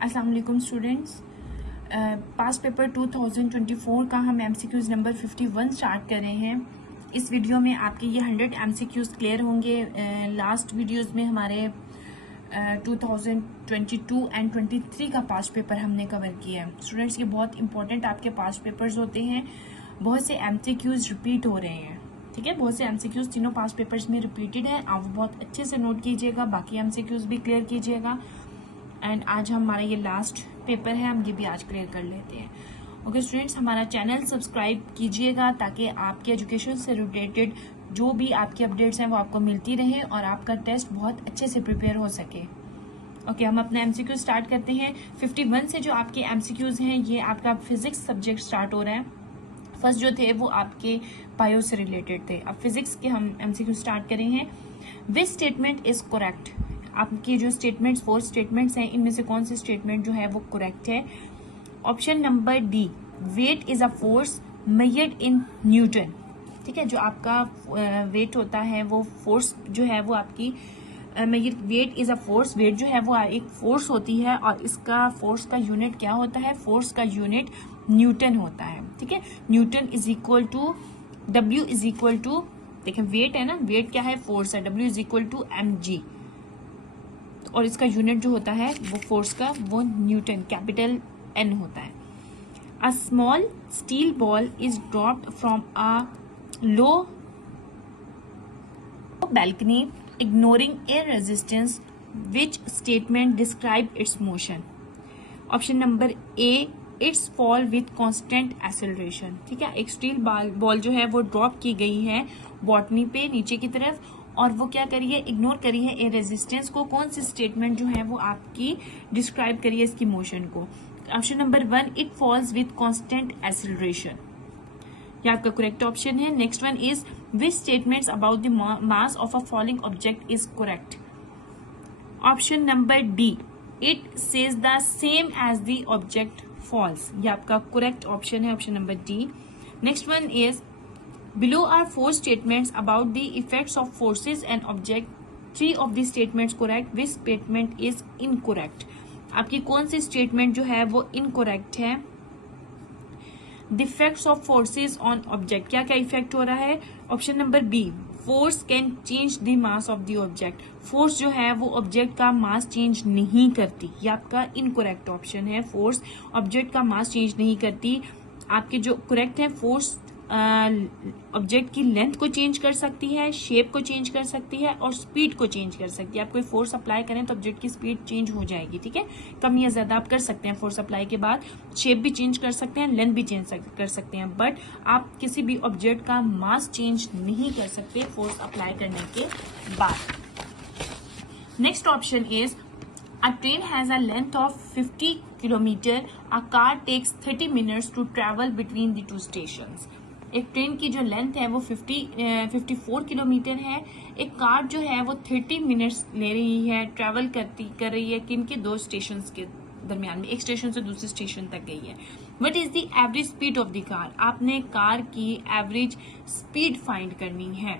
अस्सलाम वालेकुम students. Past paper 2024 का हम एमसीक्यूज़ नंबर 51 स्टार्ट कर रहे हैं। इस वीडियो में आपके ये 100 एमसीक्यूज़ क्लियर होंगे। लास्ट वीडियोस में हमारे 2022 एंड 23 का पास्ट पेपर हमने कवर किया है। स्टूडेंट्स, ये बहुत इंपॉर्टेंट आपके पास्ट पेपर्स होते हैं। बहुत से एमसीक्यूज़ रिपीट हो रहे हैं, ठीक है। बहुत से एमसीक्यूज़ तीनों पास्ट पेपर्स में रिपीटेड है। आप बहुत अच्छे से नोट कीजिएगा, बाकी एमसीक्यूज़ भी क्लियर कीजिएगा। एंड आज हमारा ये लास्ट पेपर है, हम ये भी आज क्लियर कर लेते हैं। ओके स्टूडेंट्स, हमारा चैनल सब्सक्राइब कीजिएगा ताकि आपके एजुकेशन से रिलेटेड जो भी आपकी अपडेट्स हैं वो आपको मिलती रहे और आपका टेस्ट बहुत अच्छे से प्रिपेयर हो सके। ओके, हम अपना एमसीक्यू स्टार्ट करते हैं। 51 से जो आपके एमसीक्यूज हैं ये आपका फिजिक्स सब्जेक्ट स्टार्ट हो रहा है। फर्स्ट जो थे वो आपके बायो से रिलेटेड थे। अब फिजिक्स के हम एमसीक्यू स्टार्ट करें हैं। Which statement is correct? आपकी जो स्टेटमेंट्स 4 स्टेटमेंट्स हैं, इनमें से कौन सी स्टेटमेंट जो है वो करेक्ट है? Option number D, weight is a force measured in newton. ठीक है, जो आपका वेट होता है वो फोर्स जो है वो आपकी weight is a force. Weight जो है वो एक फोर्स होती है और इसका फोर्स का यूनिट क्या होता है? फोर्स का यूनिट न्यूटन होता है। ठीक है, newton is equal to W is equal to, देखिए वेट है ना, वेट क्या है? फोर्स है। W is equal to mg और इसका यूनिट जो होता है वो फोर्स का वो न्यूटन कैपिटल N होता है। A small steel ball is dropped from a low balcony ignoring air resistance. Which statement describe its motion? Option number A, it's fall with constant acceleration. ठीक है, एक स्टील बॉल जो है वो drop की गई है बॉटनी पे नीचे की तरफ और वो क्या करी है? इग्नोर करी है एयर रेजिस्टेंस को। कौन सी स्टेटमेंट जो है वो आपकी डिस्क्राइब करिए इसकी मोशन को? Option number 1, it falls with constant acceleration, ये आपका करेक्ट ऑप्शन है। Next one is which statements about the mass of a falling object is correct? Option number D, it says the same as the object falls, ये आपका correct option है, option number D. Next one is below are 4 statements about the effects of forces and object, 3 of the statements correct, which statement is incorrect? आपकी कौन सी statement जो है वो incorrect है? The effects of forces on object, क्या क्या effect हो रहा है? Option number B, force can change the mass of the object, force जो है वो ऑब्जेक्ट का मास चेंज नहीं करती, ये आपका इनकरेक्ट ऑप्शन है। फोर्स ऑब्जेक्ट का मास चेंज नहीं करती। आपके जो करेक्ट है, फोर्स ऑब्जेक्ट की लेंथ को चेंज कर सकती है, शेप को चेंज कर सकती है और स्पीड को चेंज कर सकती है। आप कोई फोर्स अप्लाई करें तो ऑब्जेक्ट की स्पीड चेंज हो जाएगी। ठीक है, कम या ज्यादा आप कर सकते हैं फोर्स अप्लाई के बाद, शेप भी चेंज कर सकते हैं, लेंथ भी चेंज कर सकते हैं, बट आप किसी भी ऑब्जेक्ट का मास चेंज नहीं कर सकते फोर्स अप्लाई करने के बाद। Next option is a train has a length of 50 kilometer. A car takes 30 minutes to travel between the two stations. एक ट्रेन की जो लेंथ है वो 54 किलोमीटर है। एक कार जो है वो 30 मिनट्स ले रही है, ट्रैवल कर रही है किन के? 2 स्टेशन के दरमियान में, एक स्टेशन से दूसरे स्टेशन तक गई है। What is the average speed of the car? आपने कार की एवरेज स्पीड फाइंड करनी है।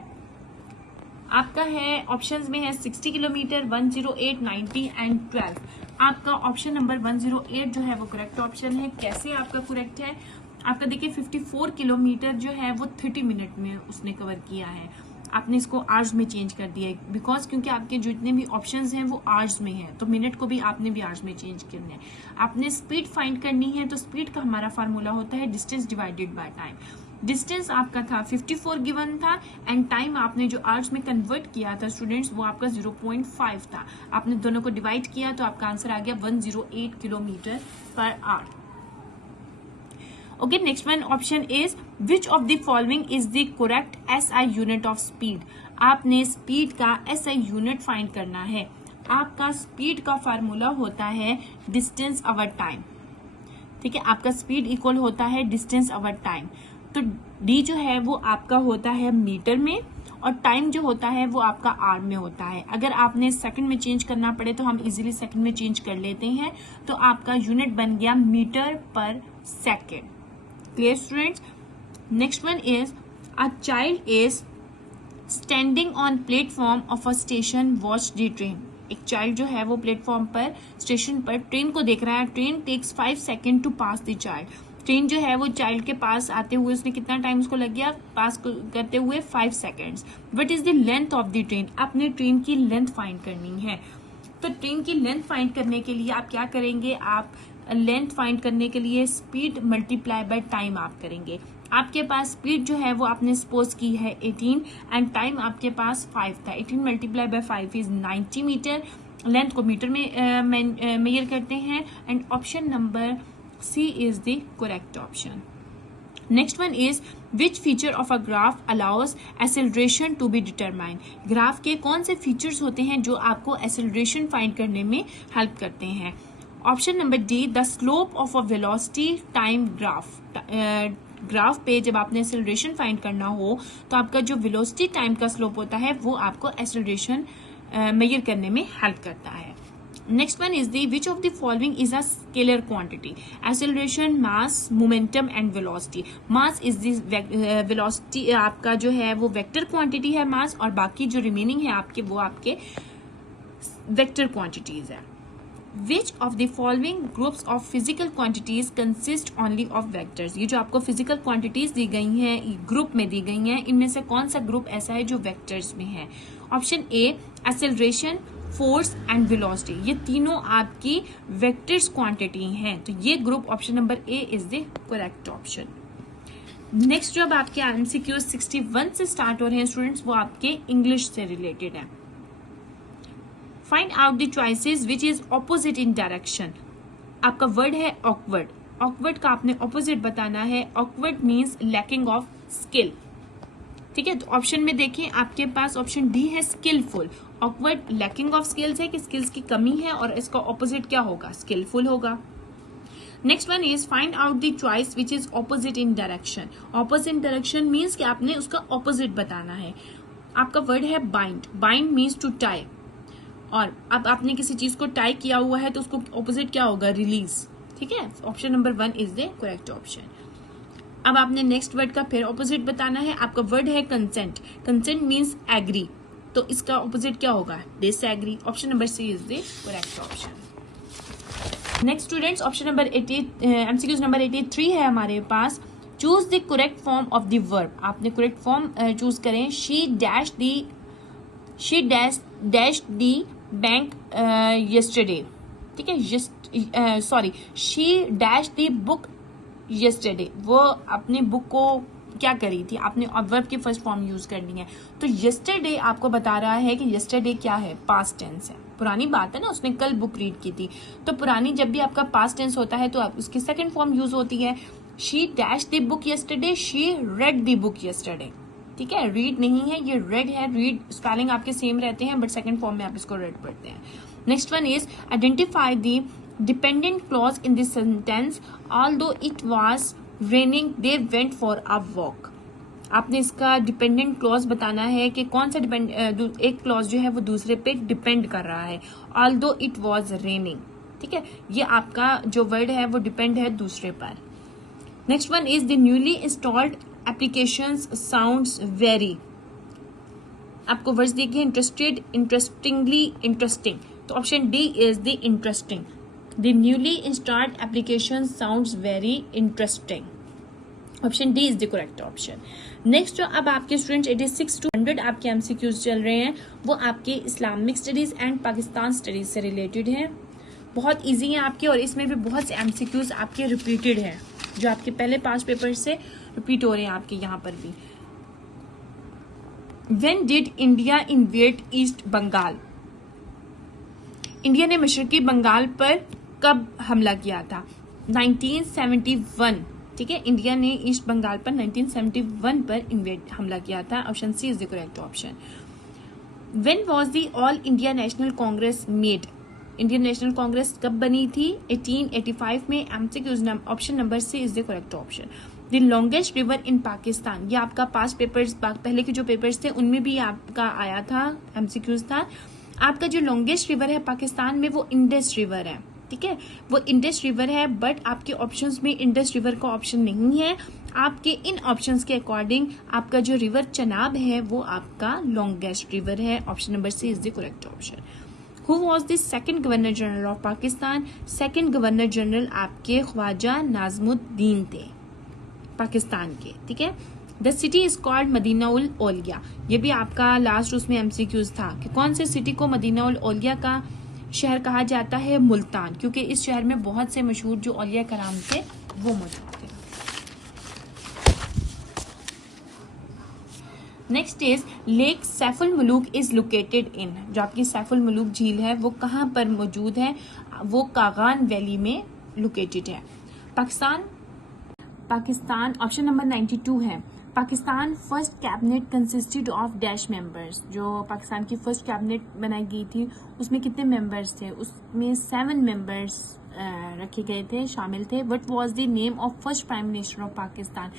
आपका है ऑप्शंस में है 60 किलोमीटर, 108, 90 एंड 12। आपका ऑप्शन नंबर 108 जो है वो करेक्ट ऑप्शन है। कैसे आपका करेक्ट है? आपका देखिए 54 किलोमीटर जो है वो 30 मिनट में उसने कवर किया है। आपने इसको आवर्स में चेंज कर दिया है बिकॉज क्योंकि आपके जितने भी ऑप्शंस हैं वो आवर्स में है, तो मिनट को भी आपने भी आवर्स में चेंज करना है। आपने स्पीड फाइंड करनी है, तो स्पीड का हमारा फार्मूला होता है distance divided by time. Distance आपका था 54 गिवन था एंड टाइम आपने जो आवर्स में कन्वर्ट किया था स्टूडेंट्स वो आपका 0.5 था। आपने दोनों को डिवाइड किया तो आपका आंसर आ गया 108 kilometre per hour. Okay, next one option is which of the following is the correct SI unit of speed? आपने स्पीड का SI यूनिट फाइंड करना है। आपका स्पीड का फार्मूला होता है डिस्टेंस अवर टाइम। ठीक है, आपका स्पीड इक्वल होता है डिस्टेंस अवर टाइम। तो D जो है वो आपका होता है मीटर में और टाइम जो होता है वो आपका आवर में होता है। अगर आपने सेकंड में चेंज करना पड़े तो हम इजीली सेकंड में चेंज कर लेते हैं, तो आपका यूनिट बन गया मीटर पर second. Clear students? Next one is a child is standing on platform of a station watch the train. एक चाइल्ड जो है वो प्लेटफॉर्म पर स्टेशन पर ट्रेन को देख रहा है. Train takes 5 second to pass the child. Train जो है वो चाइल्ड के पास आते हुए उसने कितना टाइम उसको लग गया पास करते हुए 5 seconds. What is the length of the train. आपने ट्रेन की लेंथ फाइंड करनी है. तो ट्रेन की लेंथ फाइंड करने के लिए आप क्या करेंगे, आप लेंथ फाइंड करने के लिए स्पीड मल्टीप्लाई बाय टाइम आप करेंगे. आपके पास स्पीड जो है वो आपने सपोज की है 18 एंड टाइम आपके पास 5 था. 18 multiply by 5 is 90 metre. Length को मीटर में मेजर करते हैं and option number C is the correct option. Next one is which feature of a graph allows acceleration to be determined. Graph के कौन से features होते हैं जो आपको एक्सेलरेशन फाइंड करने में हेल्प करते हैं. Option number D the slope of a velocity time graph. Graph पे जब आपने एक्सेलरेशन फाइंड करना हो तो आपका जो वेलोसिटी टाइम का स्लोप होता है वो आपको एक्सेलरेशन मेजर करने में हेल्प करता है. Next one is the which of the following is a scalar quantity. Acceleration, mass, momentum and velocity. Mass is the velocity आपका जो है वो वेक्टर क्वांटिटी है मास, और बाकी जो रिमेनिंग है आपके वो आपके वेक्टर क्वांटिटीज है. Which of the following groups of physical quantities consist only of vectors. ये जो आपको फिजिकल क्वांटिटीज दी गई हैं ग्रुप में दी गई हैं, इनमें से कौन सा ग्रुप ऐसा है जो वेक्टर्स में है. Option A acceleration, force and velocity. ये तीनों आपकी वेक्टर्स क्वांटिटी हैं, तो ये group option number A is the correct option. Next जो अब आपके एमसीक्यू 61 से स्टार्ट हो रहे हैं स्टूडेंट्स, वो आपके इंग्लिश से रिलेटेड है. Find out the choices which is opposite in direction. आपका वर्ड है ऑकवर्ड. ऑकवर्ड का आपने ऑपोजिट बताना है. Awkward means lacking of skill. ठीक है, तो ऑप्शन में देखें आपके पास ऑप्शन डी है skilful. Awkward lacking of skills है कि स्किल्स की कमी है, और इसका ऑपोजिट क्या होगा, स्किलफुल होगा. Next one is find out the choice which is opposite in direction. Opposite in direction means कि आपने उसका ऑपोजिट बताना है. आपका वर्ड है bind. Bind means to tie, और अब आपने किसी चीज को टाई किया हुआ है तो उसको ऑपोजिट क्या होगा, रिलीज. ठीक है, option number 1 is the correct option. अब आपने नेक्स्ट वर्ड का फिर ऑपोजिट बताना है. आपका वर्ड है कंसेंट. कंसेंट मीन्स एग्री, तो इसका ऑपोजिट क्या होगा, disagree. Option number C is the correct option. Next students, option number 80 MCQs number 83 है हमारे पास. Choose the correct form of the verb. आपने करेक्ट फॉर्म चूज करें. She dash the bank yesterday. ठीक है, sorry, she dash the book yesterday. वो अपनी book को क्या करी थी, आपने वर्ब की फर्स्ट फॉर्म यूज करनी है. तो yesterday आपको बता रहा है कि yesterday क्या है, पास्ट टेंस है. पुरानी बात है ना, उसने कल बुक रीड की थी. तो पुरानी जब भी आपका पास्ट टेंस होता है तो आप उसकी सेकंड फॉर्म यूज होती है. She dash the book yesterday, she red the book yesterday. ठीक है, रीड नहीं है, ये रेड है. रीड स्पेलिंग आपके सेम रहते हैं, बट सेकंड फॉर्म में आप इसको रेड पढ़ते हैं. Next one is identify the dependent clause in this sentence. Although it was raining they went for a walk. आपने इसका डिपेंडेंट क्लॉज बताना है कि कौन सा एक क्लॉज जो है वो दूसरे पे डिपेंड कर रहा है. Although it was raining. ठीक है, ये आपका जो वर्ड है वो डिपेंड है दूसरे पर. Next one is the newly installed applications sounds very. आपको वर्ड्स देखिए, इंटरेस्टेड, इंटरेस्टिंगली, इंटरेस्टिंग. तो option D is the interesting. The newly installed application sounds very interesting. Option D is the correct option. Next जो अब आपके students 86 to 100 आपके MCQs चल रहे हैं, वो आपके Islamic studies and Pakistan studies से रिलेटेड हैं. बहुत ईजी है आपके, और इसमें भी बहुत से एमसीक्यूज आपके रिपीटेड हैं जो आपके पहले 5 पेपर से रिपीट हो रहे हैं आपके यहाँ पर भी. When did India invade east Bengal. India ने मशरकी बंगाल पर कब हमला किया था, 1971. ठीक है, इंडिया ने ईस्ट बंगाल पर 1971 पर हमला किया था. Option C is the correct option. When was the all India national congress made. Indian national congress कब बनी थी, 1885 में. MCQs option number C is the correct option. The longest river in Pakistan. ये आपका पास्ट पेपर्स, पहले के जो papers थे उनमें भी आपका आया था, एमसीक्यूज था. आपका जो लॉन्गेस्ट रिवर है पाकिस्तान में वो इंडस रिवर है. ठीक है, वो इंडस रिवर है, बट आपके ऑप्शंस में इंडस रिवर का ऑप्शन नहीं है. आपके इन ऑप्शंस के अकॉर्डिंग आपका जो रिवर चनाब है वो आपका लॉन्गेस्ट रिवर है. Option number C is the correct option. Who was the second governor general of Pakistan? Second governor general आपके ख्वाजा नाजमुद्दीन थे पाकिस्तान के, ठीक है। The city is called Madina ul Auliya, ये भी आपका लास्ट उसमें एमसीक्यूज था कि कौन से सिटी को मदीना उल औलिया का शहर कहा जाता है? मुल्तान, क्योंकि इस शहर में बहुत से मशहूर जो औलिया कराम थे वो मौजूद थे। Next is lake Saiful Muluk is located in, जो आपकी सैफुल मुलूक झील है वो कहाँ पर मौजूद है? वो कागान वैली में लोकेटेड है। पाकिस्तान ऑप्शन नंबर 92 है। Pakistan first cabinet consisted of dash members, जो पाकिस्तान की फर्स्ट कैबिनेट बनाई गई थी उसमें कितने मेंबर्स थे? उसमें 7 मेंबर्स रखे गए थे, शामिल थे। What was the name of first prime minister of Pakistan?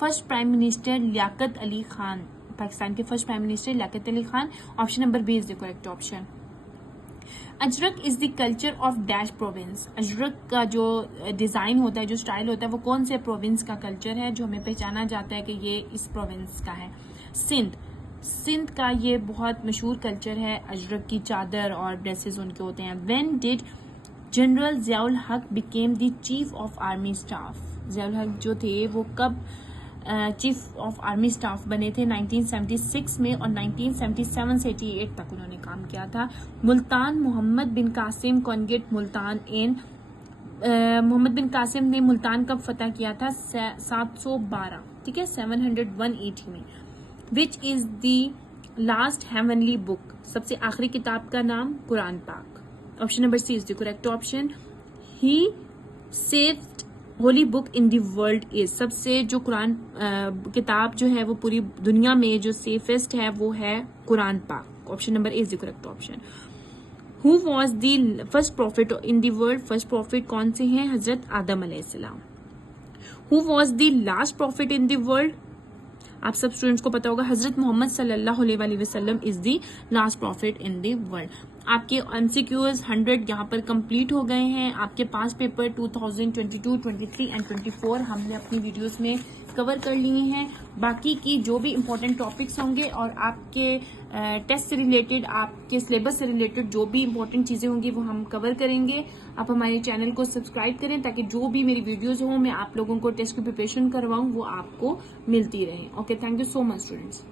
First prime minister Liaquat Ali Khan, Pakistan के first prime minister Liaquat Ali Khan. Option number B is the correct option. Ajrak is the culture of dash province, Ajrak का जो डिजाइन होता है, जो स्टाइल होता है, वो कौन से प्रोविंस का कल्चर है जो हमें पहचाना जाता है कि ये इस प्रोविंस का है? सिंध का ये बहुत मशहूर कल्चर है, अजरक की चादर और ड्रेसेस उनके होते हैं। व्हेन डिड जनरल ज़ियाउल हक became the chief of army staff? Ziaul हक जो थे वो कब चीफ ऑफ आर्मी स्टाफ बने थे? 1976 में, और 1977 से 88 तक उन्होंने काम किया था। मुल्तान मोहम्मद बिन कासिम कॉन्गेट मुल्तान इन, मोहम्मद बिन कासिम ने मुल्तान कब फतह किया था? 712, ठीक है, 701 AD में। Which is the last heavenly book, सबसे आखिरी किताब का नाम? कुरान पाक। Option number C is the correct option. He saved holy book in the world is, सबसे जो कुरान किताब जो है वो पूरी दुनिया में जो सेफेस्ट है वो है कुरान पाक। Option number A is the correct option. Who was the first profit in the world? First profit कौन से हैं? हजरत आदम अलैहिस्सलाम। Who was the last profit in the world? आप सब स्टूडेंट्स को पता होगा, हजरत मोहम्मद सल्लल्लाहु अलैहि वसल्लम is the last profit in the world. आपके एमसीक्यूज 100 यहाँ पर कंप्लीट हो गए हैं। आपके पास पेपर 2022, 23 एंड 24 हमने अपनी वीडियोस में कवर कर लिए हैं। बाकी की जो भी इंपॉर्टेंट टॉपिक्स होंगे और आपके टेस्ट से रिलेटेड, आपके सिलेबस से रिलेटेड जो भी इंपॉर्टेंट चीजें होंगी वो हम कवर करेंगे। आप हमारे चैनल को सब्सक्राइब करें ताकि जो भी मेरी वीडियोस हो मैं आप लोगों को टेस्ट की प्रिपरेशन करवाऊं वो आपको मिलती रहे। Okay, thank you so much students.